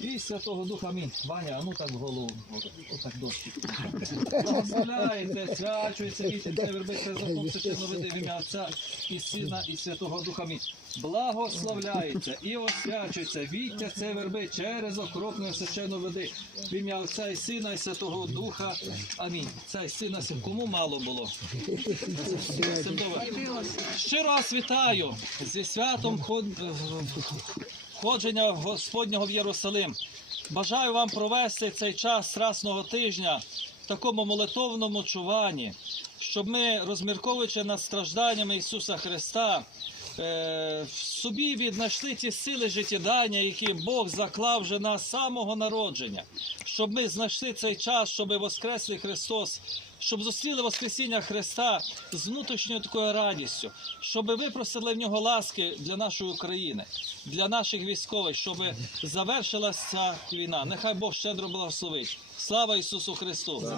І Святого Духа Амінь. Ваня, а ну так в голову. Отак дощик. Благословляйте, свячується, вітер, вербиться закон священно веде в ім'я Отця і Сина, і Святого Духа Амінь. Благословляється і освячується, віття це верби через окропне священно веди в ім'я Отця і Сина, і Святого Духа. Амінь. Це і сина, син. кому мало було? Щиро вас вітаю зі святом входження Господнього в Єрусалим. Бажаю вам провести цей час страсного тижня в такому молитовному чуванні, щоб ми, розмірковуючи над стражданнями Ісуса Христа, в собі віднайшли ті сили життєдання, які Бог заклав вже на самого народження, щоб ми знайшли цей час, щоб Воскреслий Христос, щоб зустріли Воскресіння Христа з внутрішньою такою радістю, щоб випросили в нього ласки для нашої України, для наших військових, щоб завершилася ця війна. Нехай Бог щедро благословить. Слава Ісусу Христу!